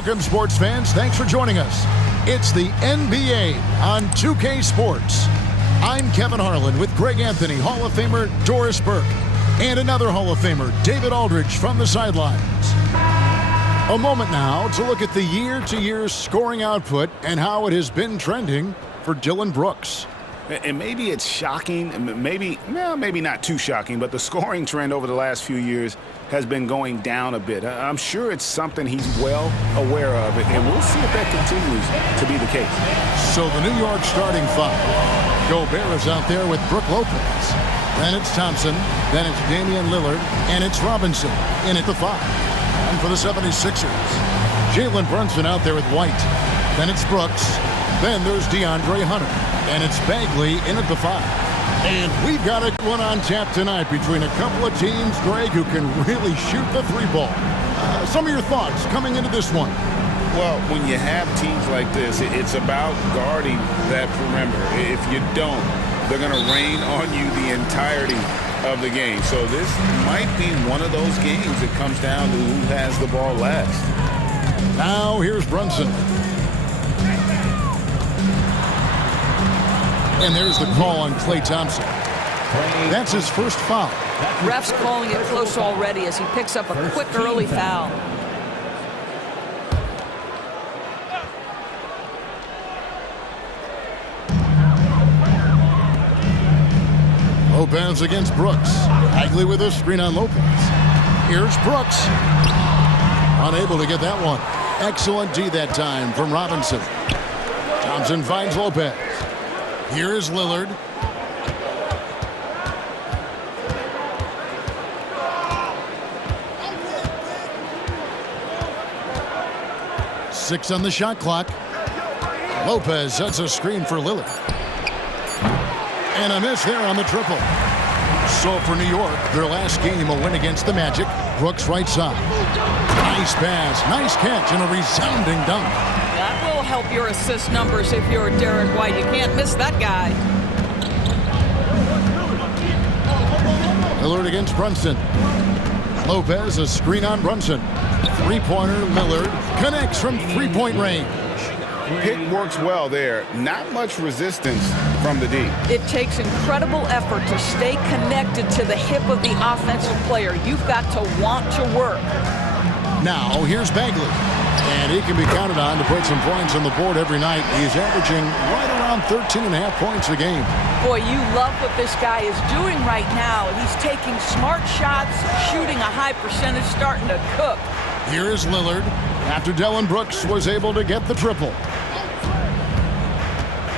Welcome, sports fans. Thanks for joining us. It's the NBA on 2K Sports. I'm Kevin Harlan with Greg Anthony, Hall of Famer Doris Burke, and another Hall of Famer, David Aldridge, from the sidelines. A moment now to look at the year-to-year scoring output and how it has been trending for Dillon Brooks. And maybe it's shocking, maybe not too shocking, but the scoring trend over the last few years has been going down a bit. I'm sure it's something he's well aware of, and we'll see if that continues to be the case. So the New York starting five. Gobert is out there with Brook Lopez. Then it's Thompson. Then it's Damian Lillard. And it's Robinson in at the five. And for the 76ers, Jalen Brunson out there with White. Then it's Brooks. Then there's DeAndre Hunter. And it's Bagley in at the five. And we've got a one on tap tonight between a couple of teams, Greg, who can really shoot the three ball. Some of your thoughts coming into this one. Well, when you have teams like this, it's about guarding that perimeter. If you don't, they're going to rain on you the entirety of the game. So this might be one of those games that comes down to who has the ball last. Now here's Brunson. And there's the call on Klay Thompson. That's his first foul. Ref's calling it close already as he picks up a quick early foul. Lopez against Brooks. Bagley with a screen on Lopez. Here's Brooks. Unable to get that one. Excellent D that time from Robinson. Thompson finds Lopez. Here is Lillard. Six on the shot clock. Lopez sets a screen for Lillard. And a miss there on the triple. So for New York, their last game, a win against the Magic. Brooks right side. Nice pass, nice catch, and a resounding dunk. That will help your assist numbers if you're Derek White. You can't miss that guy. Lillard against Brunson. Lopez, a screen on Brunson. Three-pointer, Lillard connects from three-point range. Pick works well there. Not much resistance from the D. It takes incredible effort to stay connected to the hip of the offensive player. You've got to want to work. Now, here's Bagley. And he can be counted on to put some points on the board every night. He's averaging right around 13.5 points a game. Boy, you love what this guy is doing right now. He's taking smart shots, shooting a high percentage, starting to cook. Here is Lillard after Dillon Brooks was able to get the triple.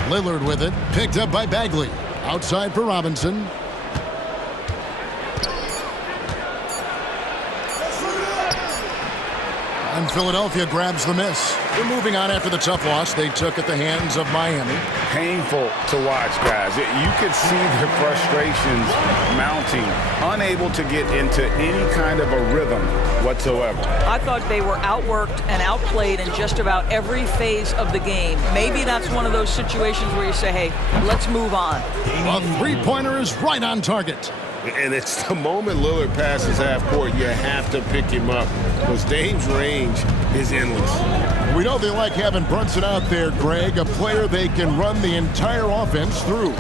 Lillard with it, picked up by Bagley. Outside for Robinson. And Philadelphia grabs the miss. They're moving on after the tough loss they took at the hands of Miami. Painful to watch, guys. You could see their frustrations mounting, unable to get into any kind of a rhythm whatsoever. I thought they were outworked and outplayed in just about every phase of the game. Maybe that's one of those situations where you say, hey, let's move on. A three-pointer is right on target. And it's the moment Lillard passes half court, you have to pick him up because Dame's range is endless. We know they like having Brunson out there, Greg, a player they can run the entire offense through.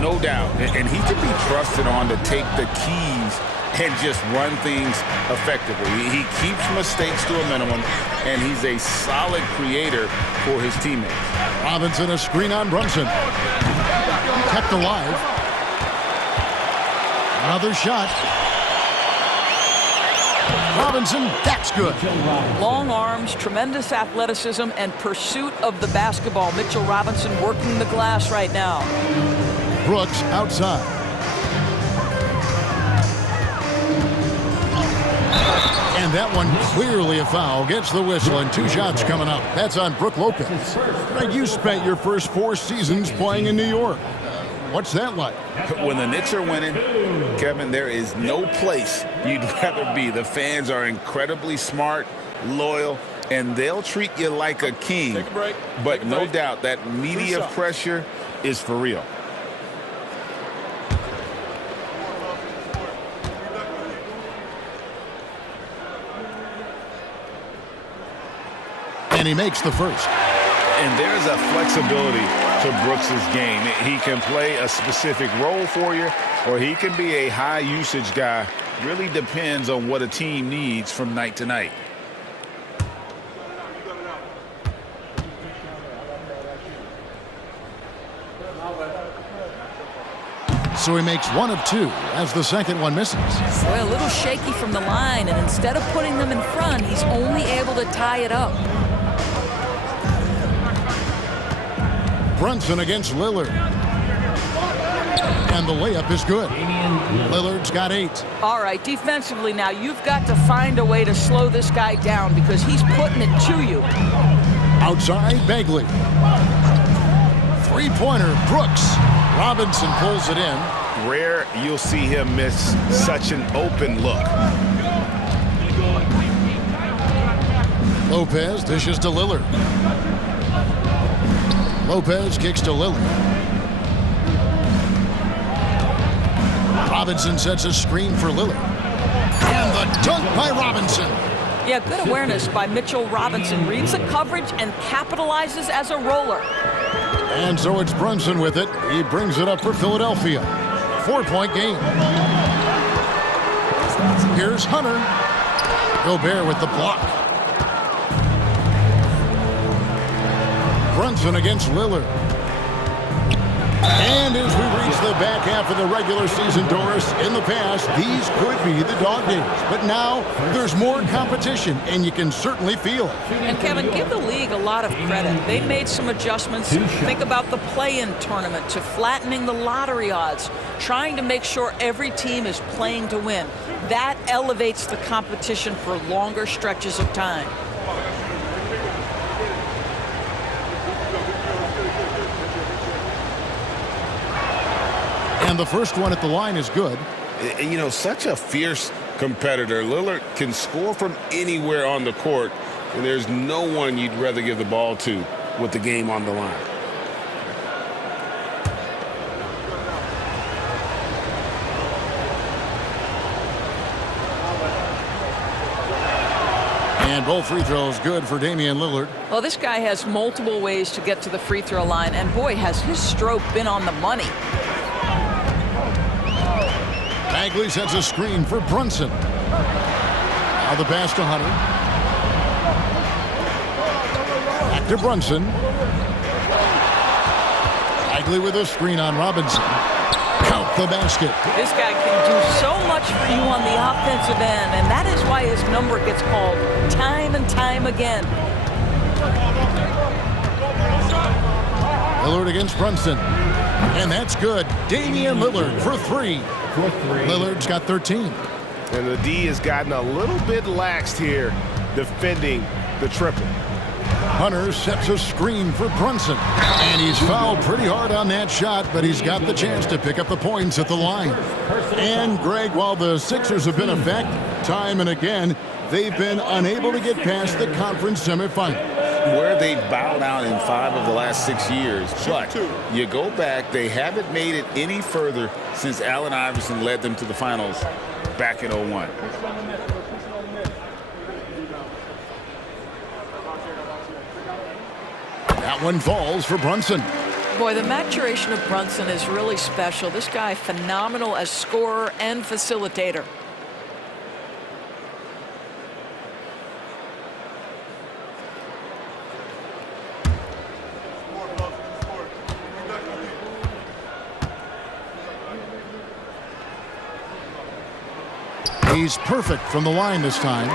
No doubt. And he can be trusted on to take the keys and just run things effectively. He keeps mistakes to a minimum, and he's a solid creator for his teammates. Robinson, a screen on Brunson. Kept alive. Another shot. Robinson, that's good. Long arms, tremendous athleticism, and pursuit of the basketball. Mitchell Robinson working the glass right now. Brooks outside. And that one clearly a foul. Gets the whistle and two shots coming up. That's on Brook Lopez. Greg, you spent your first 4 seasons playing in New York. What's that like? When the Knicks are winning, Kevin, there is no place you'd rather be. The fans are incredibly smart, loyal, and they'll treat you like a king. Take a break. But no doubt that media pressure is for real. And he makes the first. And there's a flexibility to Brooks's game. He can play a specific role for you, or he can be a high-usage guy. Really depends on what a team needs from night to night. So he makes 1 of 2 as the second one misses. Boy, a little shaky from the line, and instead of putting them in front, he's only able to tie it up. Brunson against Lillard. And the layup is good. Lillard's got 8. All right, defensively now, you've got to find a way to slow this guy down because he's putting it to you. Outside, Bagley. Three-pointer, Brooks. Robinson pulls it in. Rare you'll see him miss such an open look. Lopez dishes to Lillard. Lopez kicks to Lillard. Robinson sets a screen for Lillard. And the dunk by Robinson. Yeah, good awareness by Mitchell Robinson. Reads the coverage and capitalizes as a roller. And so it's Brunson with it. He brings it up for Philadelphia. 4-point game. Here's Hunter. Gobert with the block. Brunson against Lillard. And as we reach the back half of the regular season, Doris, in the past, these could be the dog days. But now there's more competition, and you can certainly feel it. And, Kevin, give the league a lot of credit. They made some adjustments. Think about the play-in tournament to flattening the lottery odds, trying to make sure every team is playing to win. That elevates the competition for longer stretches of time. And the first one at the line is good. You know, such a fierce competitor. Lillard can score from anywhere on the court, and there's no one you'd rather give the ball to with the game on the line. And both free throws good for Damian Lillard. Well, this guy has multiple ways to get to the free throw line, and boy, has his stroke been on the money. Bagley sets a screen for Brunson. Now the pass to Hunter. Back to Brunson. Bagley with a screen on Robinson. Count the basket. This guy can do so much for you on the offensive end, and that is why his number gets called time and time again. Lillard against Brunson. And that's good. Damian Lillard for 3. Lillard's got 13. And the D has gotten a little bit laxed here defending the triple. Hunter sets a screen for Brunson. And he's fouled pretty hard on that shot, but he's got the chance to pick up the points at the line. And, Greg, while the Sixers have been effective time and again, they've been unable to get past the conference semifinal. Where they bowed out in 5 of the last 6 years. But you go back, they haven't made it any further since Allen Iverson led them to the finals back in 01. That one falls for Brunson. Boy, the maturation of Brunson is really special. This guy, phenomenal as scorer and facilitator. He's perfect from the line this time.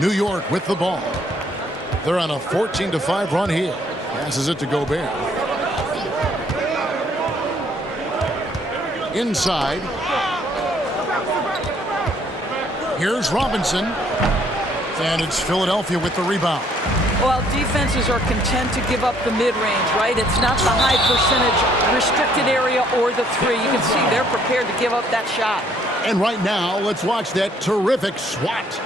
New York with the ball. They're on a 14-5 run here. Passes it to Gobert. Inside. Here's Robinson. And it's Philadelphia with the rebound. Well, defenses are content to give up the mid-range, right? It's not the high percentage restricted area or the three. You can see they're prepared to give up that shot. And right now, let's watch that terrific swat.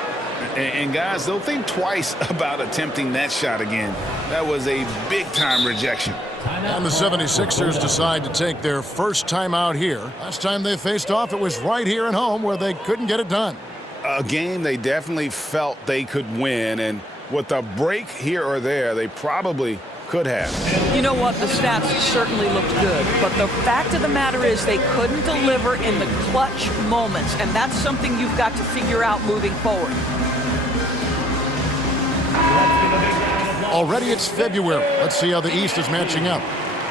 And guys, don't think twice about attempting that shot again. That was a big-time rejection. And the 76ers decide to take their first time out here. Last time they faced off, it was right here at home where they couldn't get it done. a game they definitely felt they could win, and with a break here or there, they probably could have. You know what? The stats certainly looked good, but the fact of the matter is they couldn't deliver in the clutch moments, and that's something you've got to figure out moving forward. Already it's February. Let's see how the East is matching up.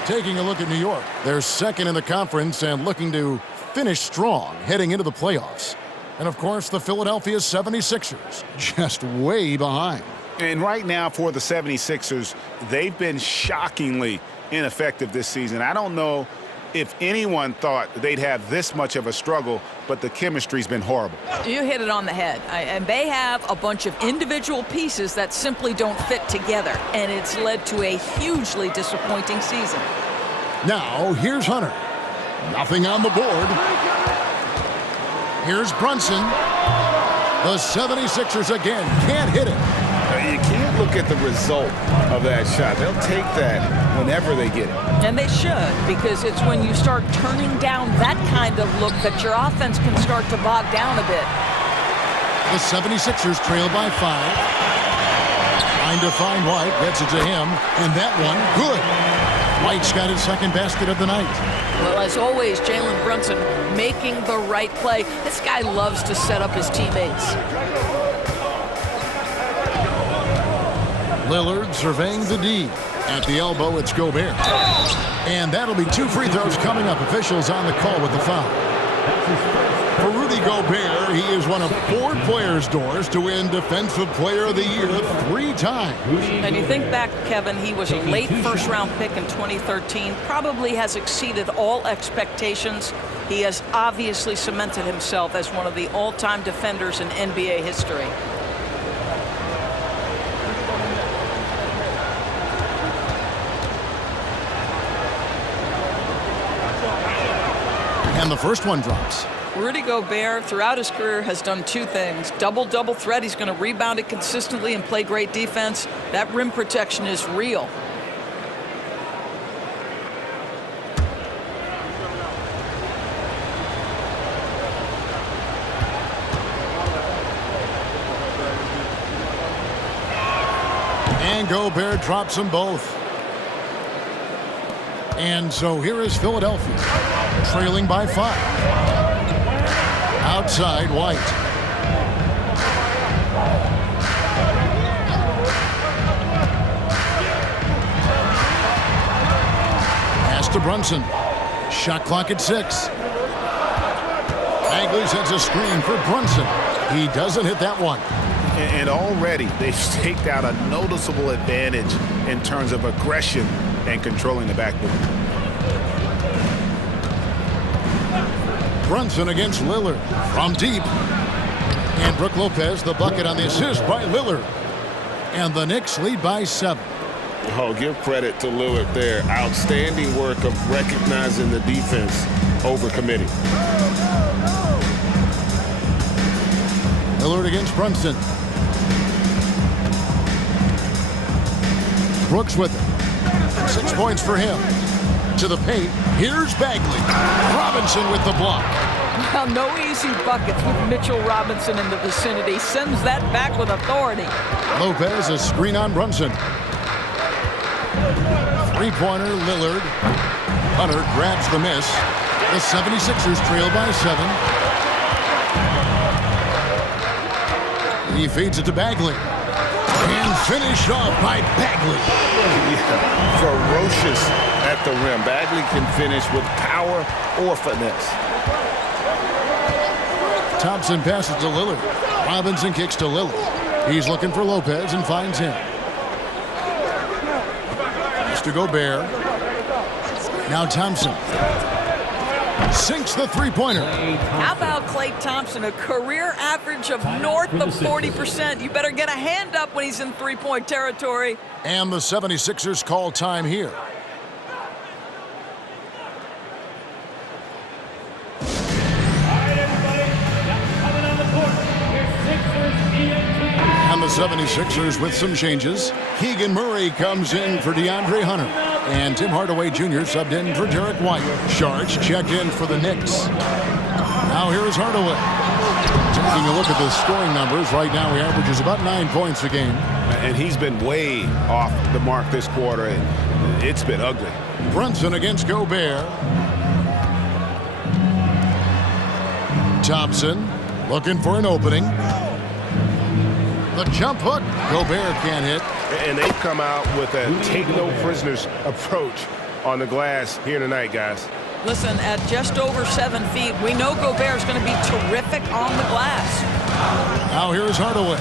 Taking a look at New York. They're second in the conference and looking to finish strong heading into the playoffs. And, of course, the Philadelphia 76ers just way behind. And right now for the 76ers, they've been shockingly ineffective this season. I don't know if anyone thought they'd have this much of a struggle, but the chemistry's been horrible. You hit it on the head. And they have a bunch of individual pieces that simply don't fit together, and it's led to a hugely disappointing season. Now, here's Hunter. Nothing on the board. Here's Brunson. The 76ers again can't hit it. You can't look at the result of that shot. They'll take that whenever they get it. And they should, because it's when you start turning down that kind of look that your offense can start to bog down a bit. The 76ers trail by 5. Trying to find White, gets it to him, and that one, good. White's got his second basket of the night. Well, as always, Jalen Brunson making the right play. This guy loves to set up his teammates. Lillard surveying the D. At the elbow, it's Gobert. And that'll be 2 free throws coming up. Officials on the call with the foul. For Rudy Gobert, he is one of 4 players, Doris, to win Defensive Player of the Year 3 times. And you think back, Kevin, he was a late first-round pick in 2013. Probably has exceeded all expectations. He has obviously cemented himself as one of the all-time defenders in NBA history. And the first one drops. Rudy Gobert, throughout his career, has done 2 things. Double-double threat. He's going to rebound it consistently and play great defense. That rim protection is real. And Gobert drops them both. And so here is Philadelphia, trailing by 5. Outside, White. Pass to Brunson. Shot clock at 6. Bagley sets a screen for Brunson. He doesn't hit that one. And already they've staked out a noticeable advantage in terms of aggression and controlling the backboard. Brunson against Lillard from deep. And Brook Lopez, the bucket on the assist by Lillard. And the Knicks lead by 7. Oh, give credit to Lillard there. Outstanding work of recognizing the defense over committing. Lillard against Brunson. Brooks with it. 6 points for him. To the paint. Here's Bagley. Robinson with the block. Well, no easy buckets with Mitchell Robinson in the vicinity. Sends that back with authority. Lopez, a screen on Brunson. 3-pointer, Lillard. Hunter grabs the miss. The 76ers trail by 7. He feeds it to Bagley. And finished off by Bagley. Yeah, ferocious at the rim. Bagley can finish with power or finesse. Thompson passes to Lillard. Robinson kicks to Lillard. He's looking for Lopez and finds him. Pass to Gobert. Now Thompson. Sinks the 3-pointer. How about Klay Thompson, a career average of north of 40%? You better get a hand up when he's in 3-point territory. And the 76ers call time here. And the 76ers with some changes. Keegan Murray comes in for DeAndre Hunter. And Tim Hardaway Jr. subbed in for Derek White. Sharks checked in for the Knicks. Now here's Hardaway. Taking a look at the scoring numbers, right now he averages about 9 points a game. And he's been way off the mark this quarter, and it's been ugly. Brunson against Gobert. Thompson looking for an opening. The jump hook. Gobert can't hit. And they've come out with a take-no-prisoners approach on the glass here tonight, guys. Listen, at just over 7 feet, we know Gobert is going to be terrific on the glass. Now here's Hardaway.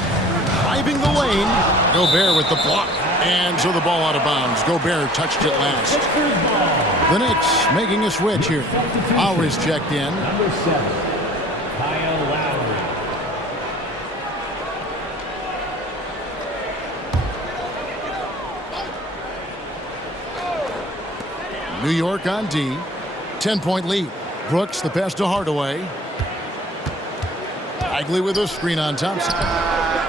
Driving the lane. Gobert with the block. And so the ball out of bounds. Gobert touched it last. The Knicks making a switch here. Lowry's checked in. Number 7, Kyle Lowry. New York on D. 10-point lead. Brooks the pass to Hardaway. Bagley with a screen on Thompson.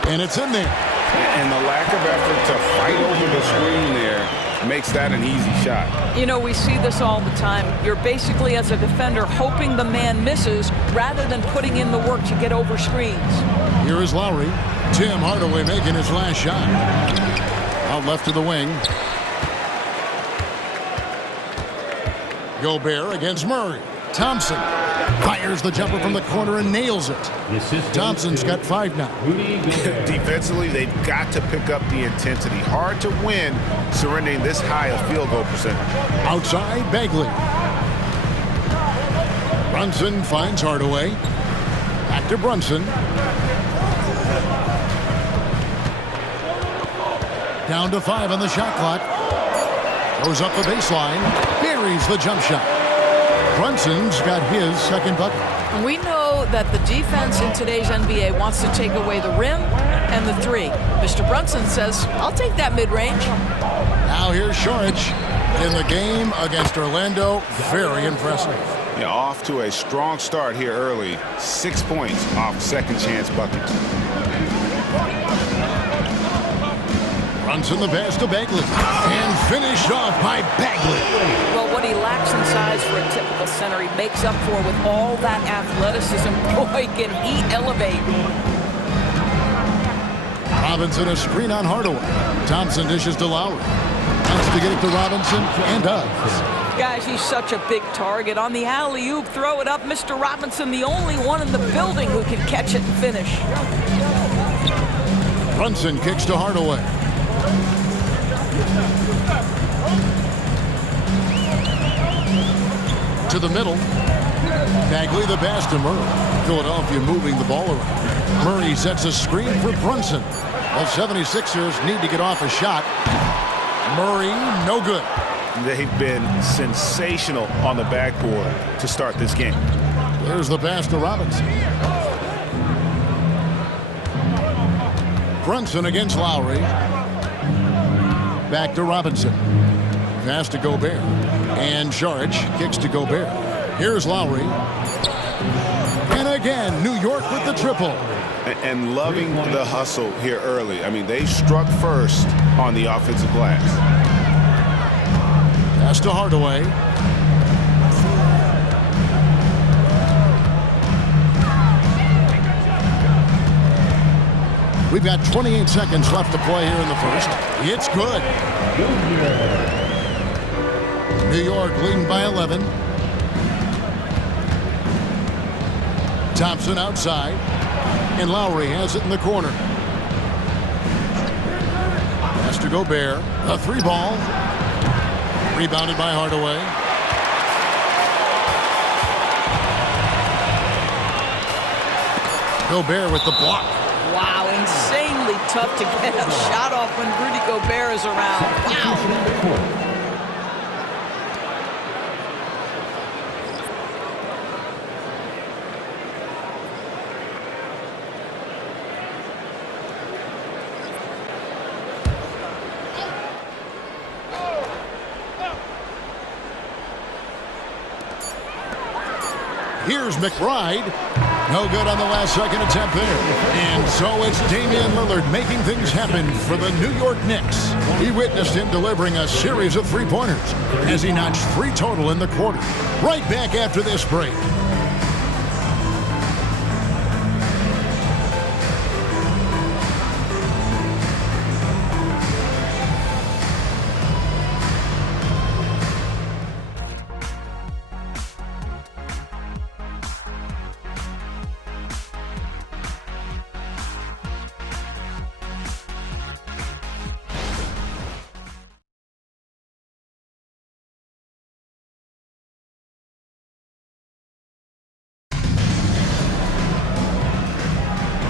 And it's in there. And the lack of effort to fight over the screen there makes that an easy shot. You know, we see this all the time. You're basically, as a defender, hoping the man misses rather than putting in the work to get over screens. Here is Lowry. Tim Hardaway making his last shot. Out left to the wing. Gobert against Murray. Thompson fires the jumper from the corner and nails it. Thompson's got 5 now. Defensively, they've got to pick up the intensity. Hard to win surrendering this high a field goal percentage. Outside, Bagley. Brunson finds Hardaway. Back to Brunson. Down to 5 on the shot clock. Goes up the baseline. Buries the jump shot. Brunson's got his second bucket. We know that the defense in today's NBA wants to take away the rim and the 3. Mr. Brunson says, I'll take that mid-range. Now here's Šorić in the game against Orlando. Very impressive. Yeah, off to a strong start here early. 6 points off second chance buckets. Brunson the pass to Bagley. And finished off by Bagley. Well, what he lacks in size for a typical center, he makes up for with all that athleticism. Boy, can he elevate. Robinson a screen on Hardaway. Thompson dishes to Lowry. Wants to get it to Robinson and does. Guys, he's such a big target. On the alley-oop, throw it up. Mr. Robinson, the only one in the building who can catch it and finish. Brunson kicks to Hardaway. To the middle. Bagley the pass to Murray. Philadelphia moving the ball around. Murray sets a screen for Brunson. The 76ers need to get off a shot. Murray, no good. They've been sensational on the backboard to start this game. There's the pass to Robinson. Brunson against Lowry. Back to Robinson. Pass to Gobert. And Šorić kicks to Gobert. Here's Lowry. And again, New York with the triple. And loving the hustle here early. I mean, they struck first on the offensive glass. Pass to Hardaway. We've got 28 seconds left to play here in the first. It's good. New York leading by 11. Thompson outside. And Lowry has it in the corner. Pass to Gobert. A 3-ball. Rebounded by Hardaway. Gobert with the block. Wow, insanely tough to get a shot off when Rudy Gobert is around. Wow. Here's McBride. No good on the last second attempt there. And so it's Damian Lillard making things happen for the New York Knicks. We witnessed him delivering a series of three-pointers as he notched 3 total in the quarter. Right back after this break.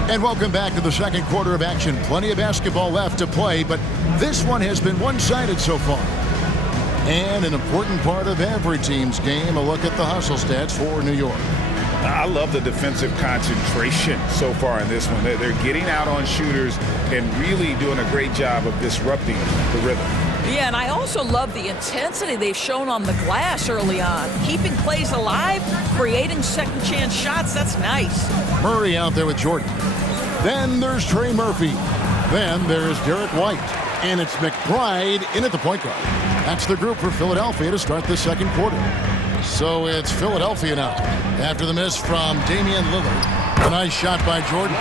And welcome back to the second quarter of action. Plenty of basketball left to play, but this one has been one-sided so far. And an important part of every team's game, a look at the hustle stats for New York. I love the defensive concentration so far in this one. They're getting out on shooters and really doing a great job of disrupting the rhythm. Yeah, and I also love the intensity they've shown on the glass early on. Keeping plays alive, creating second chance shots, that's nice. Murray out there with Jordan. Then there's Trey Murphy. Then there's Derek White. And it's McBride in at the point guard. That's the group for Philadelphia to start the second quarter. So it's Philadelphia now. After the miss from Damian Lillard. A nice shot by Jordan.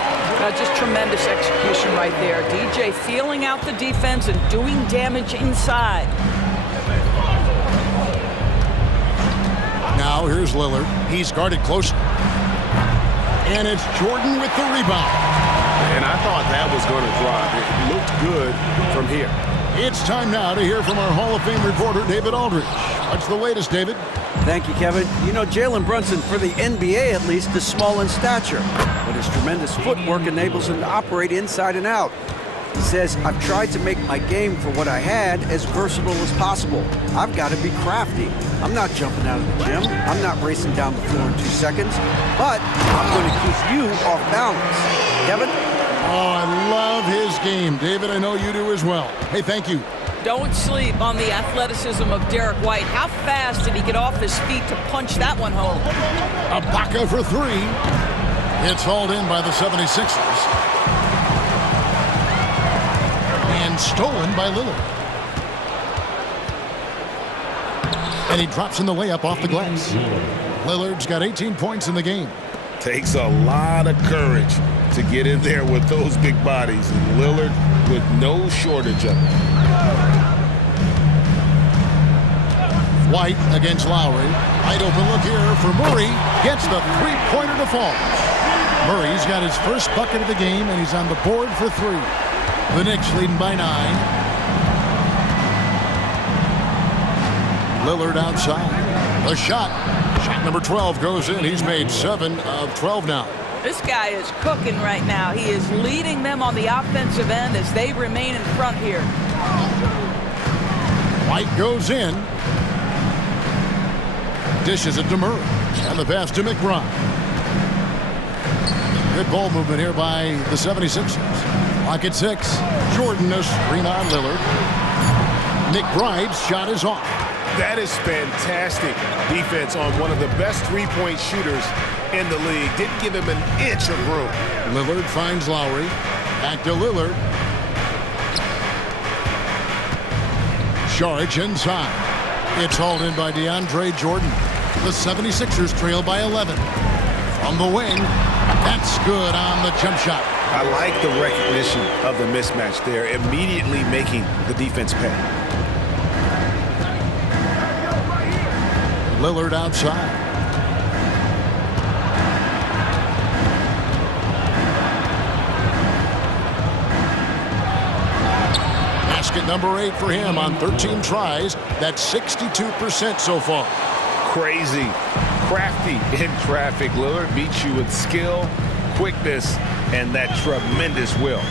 Just tremendous execution right there. DJ feeling out the defense and doing damage inside. Now here's Lillard. He's guarded closely. And it's Jordan with the rebound. And I thought that was going to drive. It looked good from here. It's time now to hear from our Hall of Fame reporter, David Aldridge. What's the latest, David? Thank you, Kevin. You know, Jalen Brunson, for the NBA at least, is small in stature, but his tremendous footwork enables him to operate inside and out. He says, I've tried to make my game for what I had as versatile as possible. I've got to be crafty. I'm not jumping out of the gym. I'm not racing down the floor in 2 seconds, but I'm going to keep you off balance. Kevin? Oh, I love his game. David, I know you do as well. Hey, thank you. Don't sleep on the athleticism of Derek White. How fast did he get off his feet to punch that one home? Ibaka for three. It's hauled in by the 76ers. And stolen by Lillard. And he drops in the layup off the glass. Lillard's got 18 points in the game. Takes a lot of courage to get in there with those big bodies. And Lillard with no shortage of it. White against Lowry. Wide open look here for Murray. Gets the three-pointer to fall. Murray's got his first bucket of the game, and he's on the board for three. The Knicks leading by 9. Lillard outside. A shot. Shot number 12 goes in. He's made 7 of 12 now. This guy is cooking right now. He is leading them on the offensive end as they remain in front here. White goes in. Dishes it to Murray. And the pass to McBride. Good ball movement here by the 76ers. Clock at 6. Jordan a screen on Lillard. McBride's shot is off. That is fantastic defense on one of the best three-point shooters in the league. Didn't give him an inch of room. Lillard finds Lowry. Back to Lillard. Saric inside. It's hauled in by DeAndre Jordan. The 76ers trail by 11. From the wing. That's good on the jump shot. I like the recognition of the mismatch there, immediately making the defense pay. Lillard outside. Basket number 8 for him on 13 tries. That's 62% so far. Crazy, crafty in traffic. Lillard beats you with skill, quickness, and that tremendous will.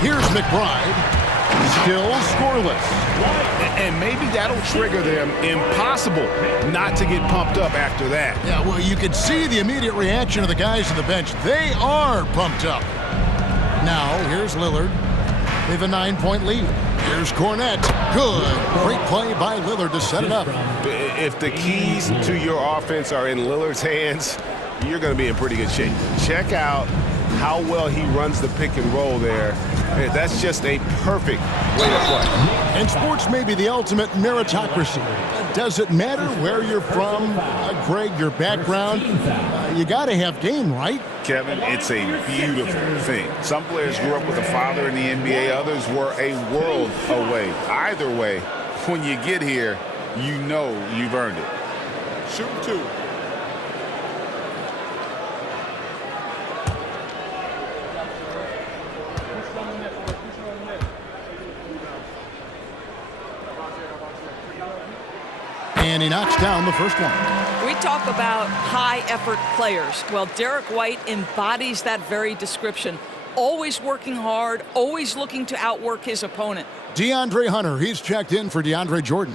Here's McBride. Still scoreless. And maybe that'll trigger them. Impossible not to get pumped up after that. Yeah, well, you can see the immediate reaction of the guys on the bench. They are pumped up. Now, here's Lillard. They have a 9-point lead. Here's Cornette. Good. Great play by Lillard to set it up. If the keys to your offense are in Lillard's hands, you're going to be in pretty good shape. Check out how well he runs the pick and roll there. That's just a perfect way to play. And sports may be the ultimate meritocracy. Does it matter where you're from, Greg, your background? You got to have game, right? Kevin, it's a beautiful thing. Some players grew up with a father in the NBA. Others were a world away. Either way, when you get here, you know you've earned it. Shoot 2. And he knocks down the first one. We talk about high-effort players. Well, Derek White embodies that very description. Always working hard, always looking to outwork his opponent. DeAndre Hunter, he's checked in for DeAndre Jordan.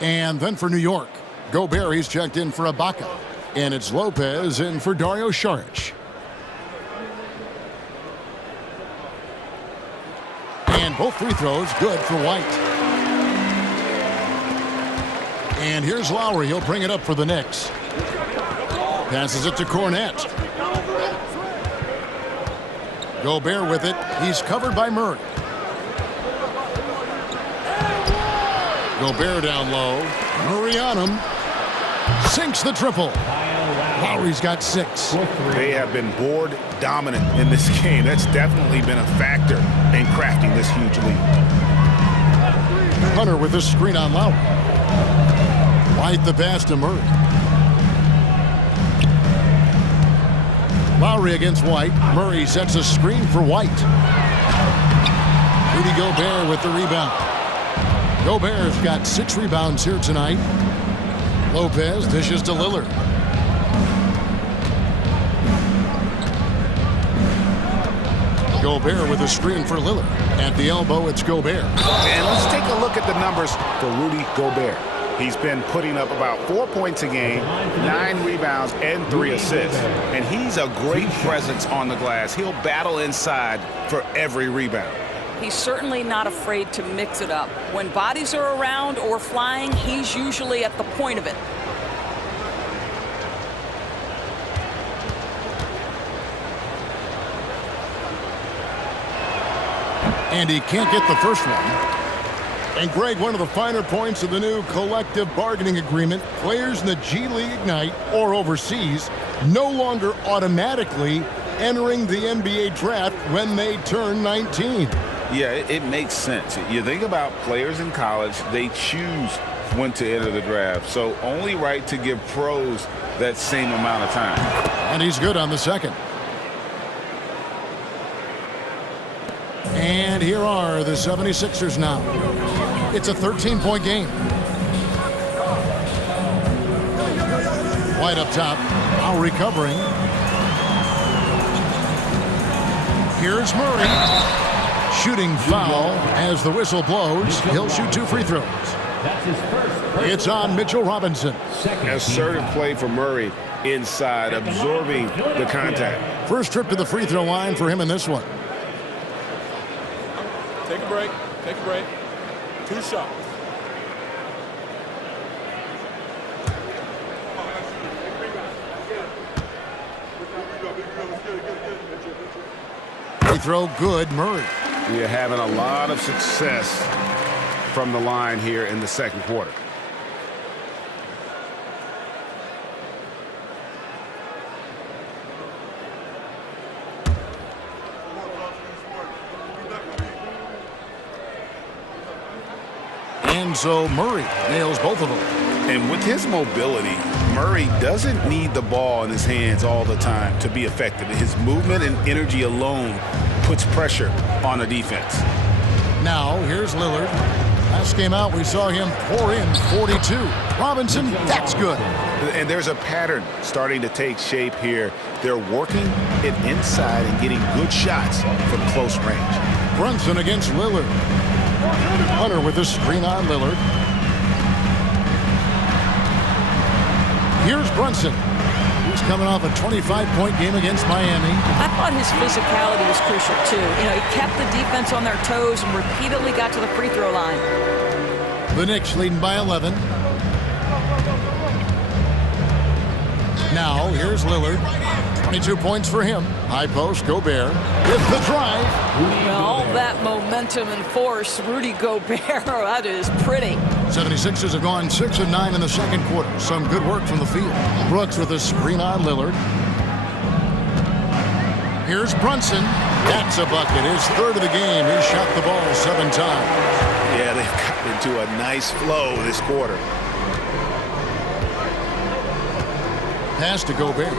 And then for New York, Gobert, he's checked in for Ibaka. And it's Lopez in for Dario Saric. And both free throws good for White. And here's Lowry. He'll bring it up for the Knicks. Passes it to Cornette. Gobert with it. He's covered by Murray. Gobert down low. Murray on him. Sinks the triple. Lowry's got 6. They have been board dominant in this game. That's definitely been a factor in crafting this huge lead. Hunter with the screen on Lowry. White the pass to Murray. Lowry against White. Murray sets a screen for White. Rudy Gobert with the rebound. Gobert's got 6 rebounds here tonight. Lopez dishes to Lillard. Gobert with a screen for Lillard. At the elbow, it's Gobert. And let's take a look at the numbers for Rudy Gobert. He's been putting up about 4 points a game, 9 rebounds, and 3 assists. And he's a great presence on the glass. He'll battle inside for every rebound. He's certainly not afraid to mix it up. When bodies are around or flying, he's usually at the point of it. And he can't get the first one. And Greg, one of the finer points of the new collective bargaining agreement, players in the G League Ignite or overseas no longer automatically entering the NBA draft when they turn 19. Yeah, it makes sense. You think about players in college, they choose when to enter the draft. So only right to give pros that same amount of time. And he's good on the second. And here are the 76ers now. It's a 13-point game. White up top. Now recovering. Here's Murray. Shooting foul as the whistle blows. He'll shoot 2 free throws. It's on Mitchell Robinson. Assertive play for Murray inside, absorbing the contact. First trip to the free throw line for him in this one. Take a break. Take a break. 2 shots. Free throw good, Murray. You're having a lot of success from the line here in the second quarter. And so Murray nails both of them. And with his mobility, Murray doesn't need the ball in his hands all the time to be effective. His movement and energy alone puts pressure on the defense. Now, here's Lillard. Last game out, we saw him pour in 42. Robinson, that's good. And there's a pattern starting to take shape here. They're working it inside and getting good shots from close range. Brunson against Lillard. Hunter with the screen on Lillard. Here's Brunson. He's coming off a 25-point game against Miami. I thought his physicality was crucial, too. You know, he kept the defense on their toes and repeatedly got to the free throw line. The Knicks leading by 11. Now, here's Lillard. 22 points for him. High post, Gobert. With the drive. Well, all that momentum and force, Rudy Gobert, that is pretty. 76ers have gone 6 of 9 in the second quarter. Some good work from the field. Brooks with a screen on Lillard. Here's Brunson. That's a bucket. His third of the game. He shot the ball 7 times. Yeah, they've gotten into a nice flow this quarter. Pass to Gobert.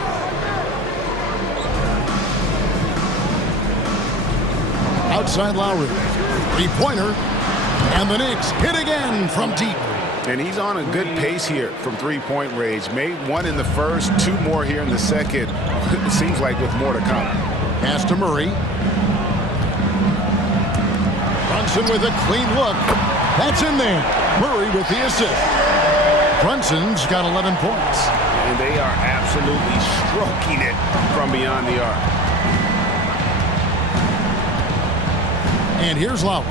Outside Lowry. 3-pointer. And the Knicks hit again from deep. And he's on a good pace here from three-point range. Made one in the first, 2 more here in the second. It seems like with more to come. Pass to Murray. Brunson with a clean look. That's in there. Murray with the assist. Brunson's got 11 points. And they are absolutely stroking it from beyond the arc. And here's Lowry.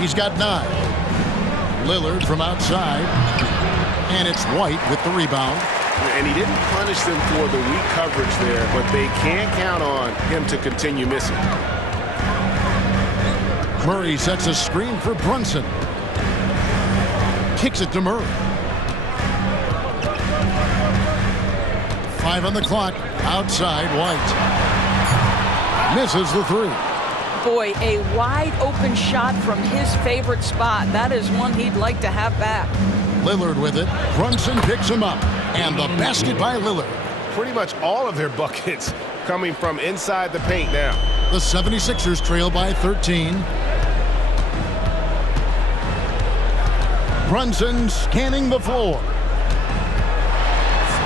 He's got 9. Lillard from outside. And it's White with the rebound. And he didn't punish them for the weak coverage there, but they can't count on him to continue missing. Murray sets a screen for Brunson. Kicks it to Murray. 5 on the clock. Outside, White. Misses the 3. Boy, a wide open shot from his favorite spot. That is one he'd like to have back. Lillard with it. Brunson picks him up. And the basket by Lillard. Pretty much all of their buckets coming from inside the paint now. The 76ers trail by 13. Brunson scanning the floor.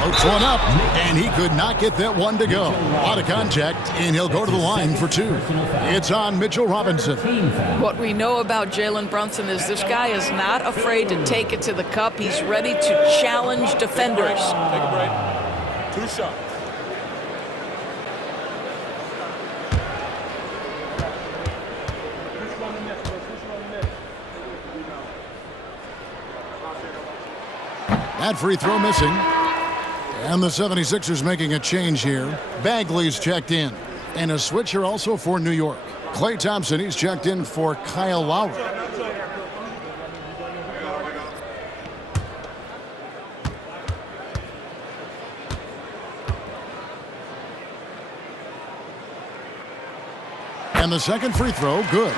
Floats one up, and he could not get that one to go. Out of contact, and he'll go to the line for 2. It's on Mitchell Robinson. What we know about Jalen Brunson is this guy is not afraid to take it to the cup. He's ready to challenge defenders. Take a break. 2 shots. That free throw missing. And the 76ers making a change here. Bagley's checked in. And a switcher also for New York. Klay Thompson, he's checked in for Kyle Lowry. And the second free throw, good.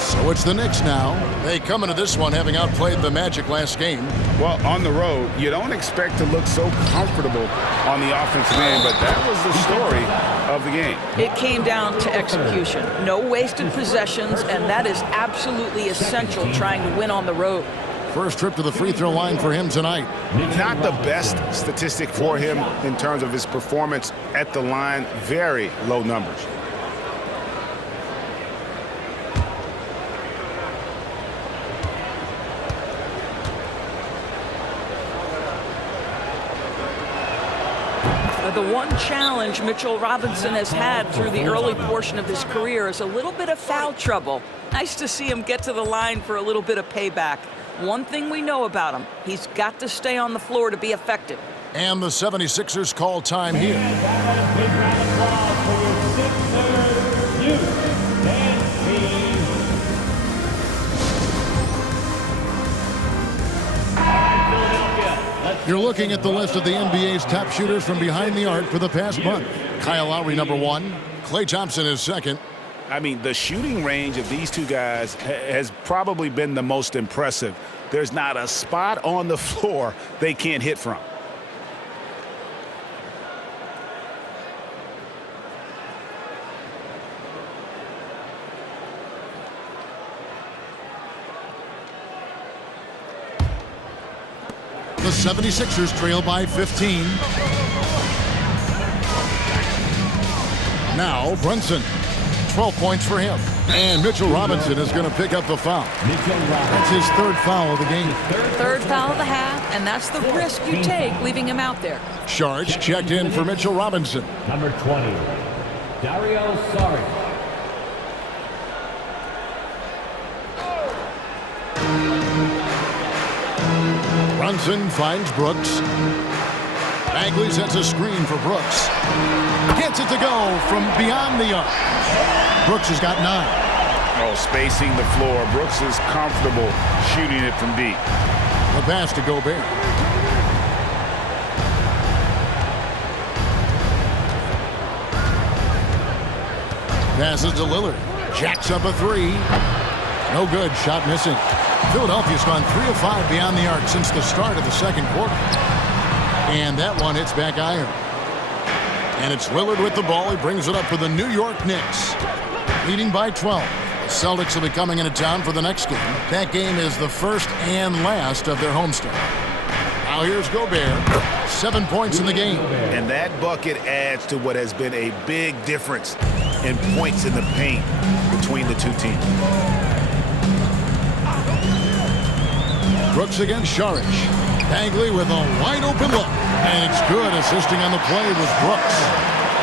So it's the Knicks now. They come into this one having outplayed the Magic last game. Well, on the road, you don't expect to look so comfortable on the offensive end, but that was the story of the game. It came down to execution. No wasted possessions, and that is absolutely essential trying to win on the road. First trip to the free throw line for him tonight. Not the best statistic for him in terms of his performance at the line. Very low numbers. The one challenge Mitchell Robinson has had through the early portion of his career is a little bit of foul trouble. Nice to see him get to the line for a little bit of payback. One thing we know about him, he's got to stay on the floor to be effective. And the 76ers call time here. Big round of applause for your Sixers, You're looking at the list of the NBA's top shooters from behind the arc for the past month. Kyle Lowry, number 1. Klay Thompson is second. I mean, the shooting range of these two guys has probably been the most impressive. There's not a spot on the floor they can't hit from. The 76ers trail by 15. Now Brunson. 12 points for him. And Mitchell Robinson is going to pick up the foul. That's his 3rd foul of the game. Third foul of the half, and that's the risk you take leaving him out there. Sharge checked in for Mitchell Robinson. Number 20, Dario Saric. Brunson finds Brooks. Bagley sets a screen for Brooks. Gets it to go from beyond the arc. Brooks has got 9. Oh, spacing the floor. Brooks is comfortable shooting it from deep. The pass to Gobert. Passes to Lillard. Jacks up a 3. No good. Shot missing. Philadelphia's gone 3 of 5 beyond the arc since the start of the second quarter. And that one hits back iron. And it's Lillard with the ball. He brings it up for the New York Knicks. Leading by 12. Celtics will be coming into town for the next game. That game is the first and last of their homestand. Now here's Gobert. 7 points in the game. And that bucket adds to what has been a big difference in points in the paint between the two teams. Brooks against Saric. Bagley with a wide open look. And it's good. Assisting on the play was Brooks.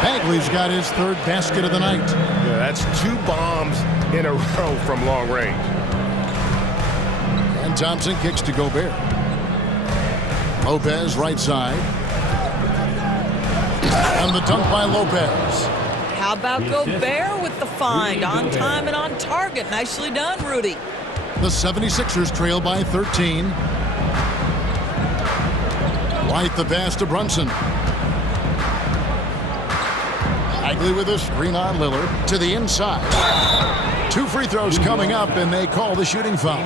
Bagley's got his third basket of the night. Yeah, that's 2 bombs in a row from long range. And Thompson kicks to Gobert. Lopez right side. And the dunk by Lopez. How about Gobert with the find? On time and on target. Nicely done, Rudy. The 76ers trail by 13. White the pass to Brunson. Bagley with a screen on Lillard to the inside. 2 free throws coming up, and they call the shooting foul.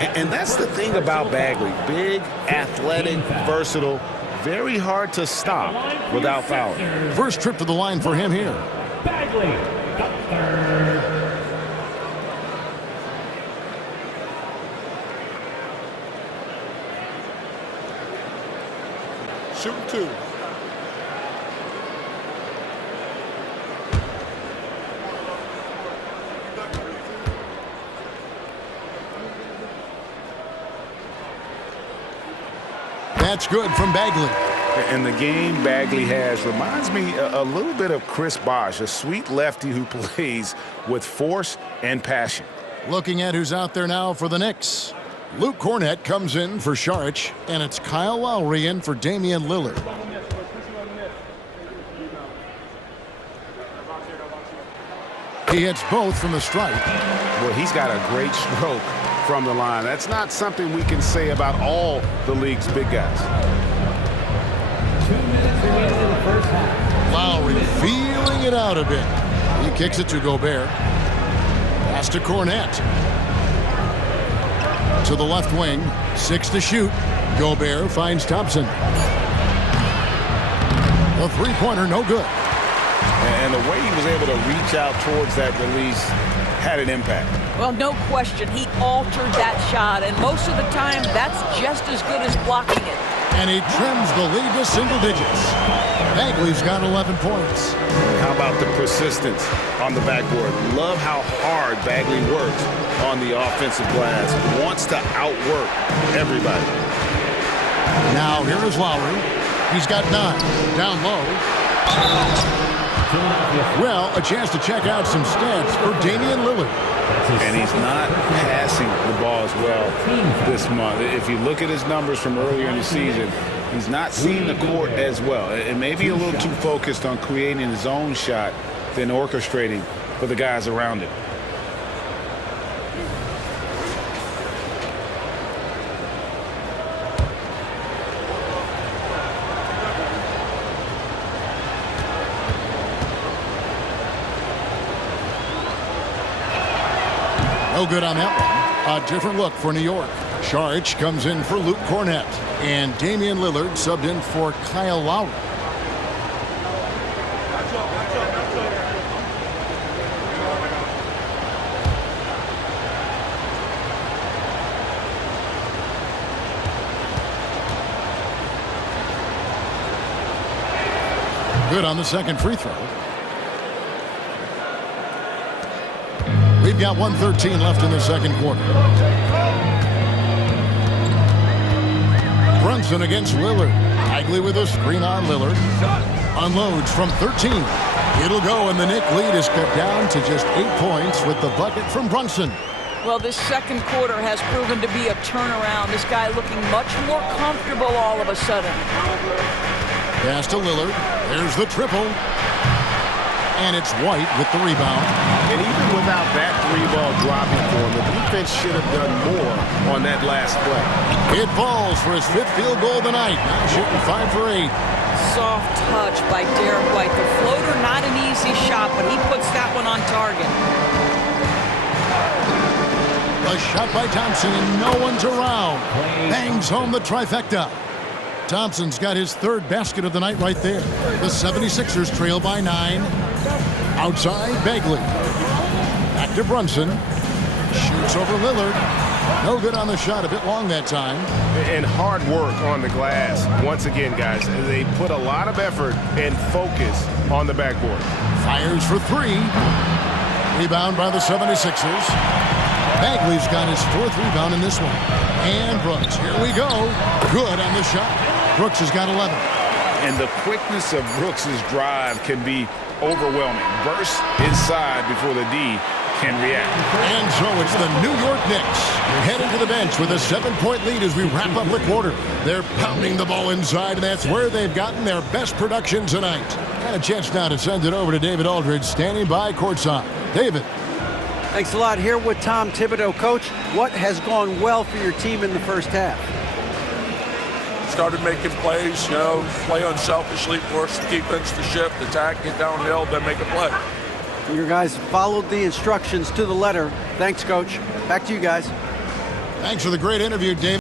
And that's the thing about Bagley. Big, athletic, versatile, very hard to stop without fouling. First trip to the line for him here. Bagley, the third. Shooting 2. That's good from Bagley. And the game Bagley has reminds me a little bit of Chris Bosh, a sweet lefty who plays with force and passion. Looking at who's out there now for the Knicks. Luke Cornett comes in for Saric, and it's Kyle Lowry in for Damian Lillard. He hits both from the stripe. Well, he's got a great stroke from the line. That's not something we can say about all the league's big guys. 2 minutes remaining in the first half. Lowry feeling it out a bit. He kicks it to Gobert. Pass to Cornett. To the left wing. 6 to shoot. Gobert finds Thompson. The three-pointer no good. And the way he was able to reach out towards that release had an impact. Well, no question. He altered that shot, and most of the time, that's just as good as blocking it. And he trims the lead to single digits. Bagley's got 11 points. How about the persistence on the backboard? Love how hard Bagley works on the offensive glass. Wants to outwork everybody. Now here is Lowry. He's got 9. Down low. Well, a chance to check out some stats for Damian Lillard. And he's not passing the ball as well this month. If you look at his numbers from earlier in the season, he's not seeing the court as well. And maybe a little too focused on creating his own shot than orchestrating for the guys around him. No good on that one. A different look for New York. Saric comes in for Luke Cornett. And Damian Lillard subbed in for Kyle Lowry. Good on the second free throw. We've got 1:13 left in the second quarter. Brunson against Lillard. Bagley with a screen on Lillard. Unloads from 13. It'll go, and the Knick lead is cut down to just 8 points with the bucket from Brunson. Well, this second quarter has proven to be a turnaround. This guy looking much more comfortable all of a sudden. Pass to Lillard. There's the triple. And it's White with the rebound. And even without that 3-ball dropping for him, the defense should have done more on that last play. It falls for his 5th field goal of the night. Now shooting 5 for 8. Soft touch by Derek White. The floater, not an easy shot, but he puts that one on target. A shot by Thompson, and no one's around. Bangs home the trifecta. Thompson's got his 3rd basket of the night right there. The 76ers trail by 9. Outside, Bagley. Back to Brunson. Shoots over Lillard. No good on the shot. A bit long that time. And hard work on the glass. Once again, guys, they put a lot of effort and focus on the backboard. Fires for three. Rebound by the 76ers. Bagley's got his 4th rebound in this one. And Brooks, here we go. Good on the shot. Brooks has got 11. And the quickness of Brooks's drive can be overwhelming. Burst inside before the D can react. And so it's the New York Knicks heading to the bench with a 7-point lead as we wrap up the quarter. They're pounding the ball inside, and that's where they've gotten their best production tonight. And a chance now to send it over to David Aldridge, standing by courtside. David. Thanks a lot. Here with Tom Thibodeau. Coach, what has gone well for your team in the first half? Started making plays, play unselfishly, force the defense to shift, attack, get downhill, then make a play. Your guys followed the instructions to the letter. Thanks, Coach. Back to you guys. Thanks for the great interview, David.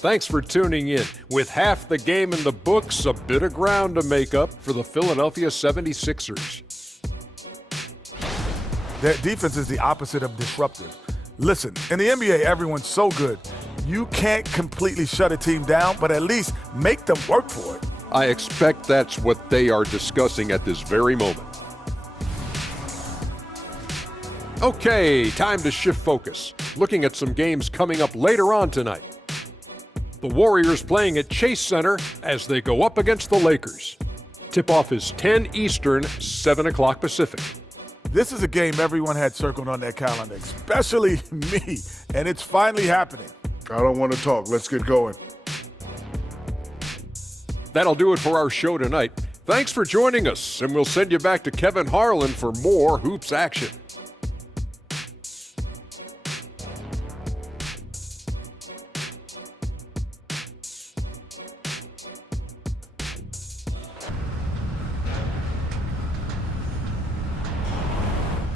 Thanks for tuning in. With half the game in the books, a bit of ground to make up for the Philadelphia 76ers. That defense is the opposite of disruptive. Listen, in the NBA, everyone's so good. You can't completely shut a team down, but at least make them work for it. I expect that's what they are discussing at this very moment. Okay, time to shift focus. Looking at some games coming up later on tonight. The Warriors playing at Chase Center as they go up against the Lakers. Tip-off is 10 Eastern, 7 o'clock Pacific. This is a game everyone had circled on their calendar, especially me, and it's finally happening. I don't want to talk. Let's get going. That'll do it for our show tonight. Thanks for joining us, and we'll send you back to Kevin Harlan for more hoops action.